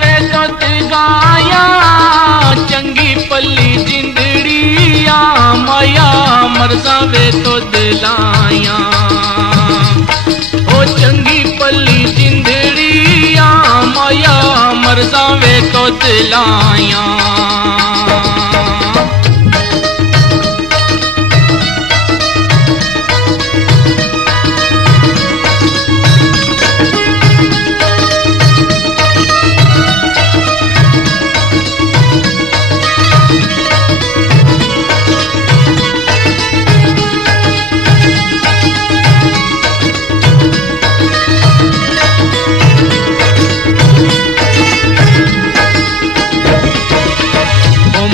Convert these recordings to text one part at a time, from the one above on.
वे दुध गाया चंगी पली जिंदड़िया माया मरजा वे दुध लाया ओ चंगी पली जिंदड़िया माया मरजा वे दुध लाया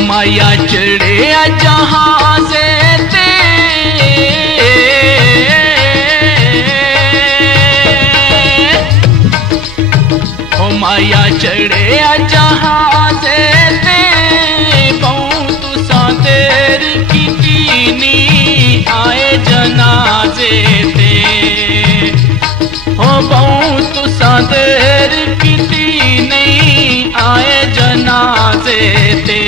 माया चढ़े जहाज़े ते ओ माया चढ़े जहाज़े ते बहुत सादेर की आए जनाजे ते ओ बहुत सादेर की नहीं आए जनाजे ते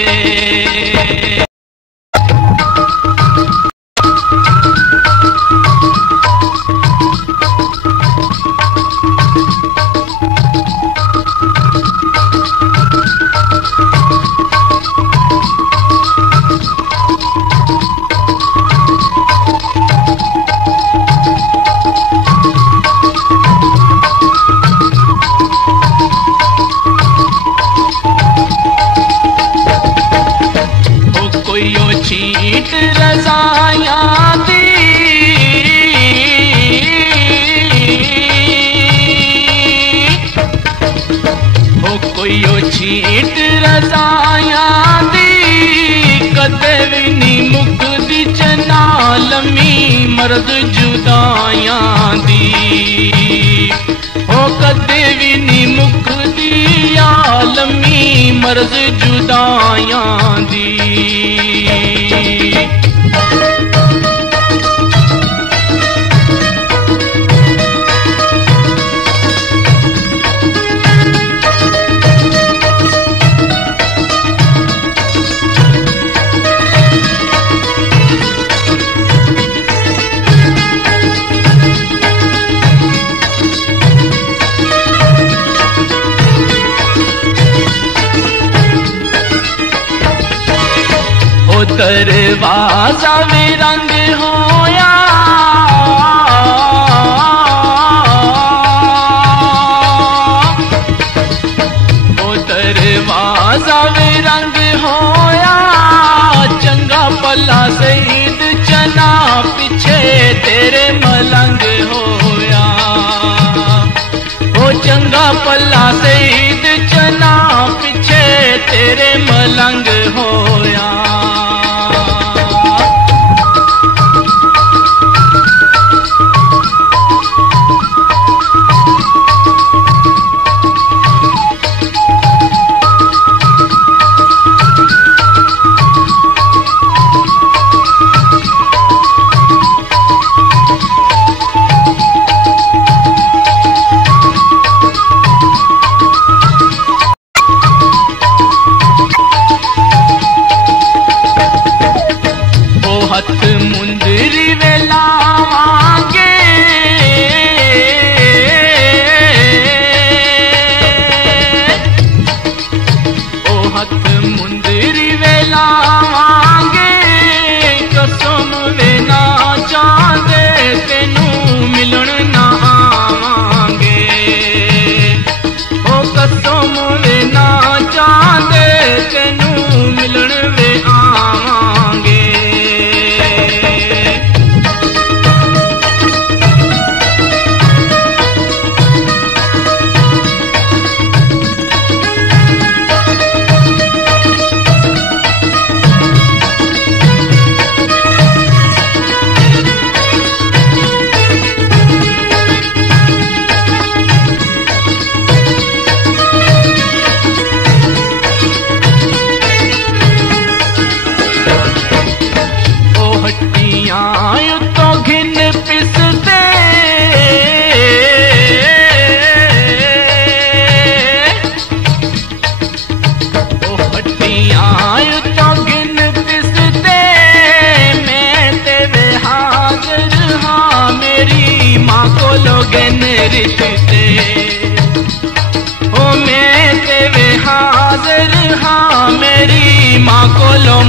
छीट रज़ाया दी हो कोई छीट रज़ाया दी कदे भी नी मुकदी चनालमी मर्द जुदाया दी हो कदे भी नी मुकदी आलमी मर्द जुदाया दी दरवाजा में रंग होया ओ दरवाजा में रंग होया चंगा पला सईद चना पीछे तेरे मलंग होया ओ चंगा पला सईद चना पीछे तेरे मलंग होया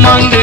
मंग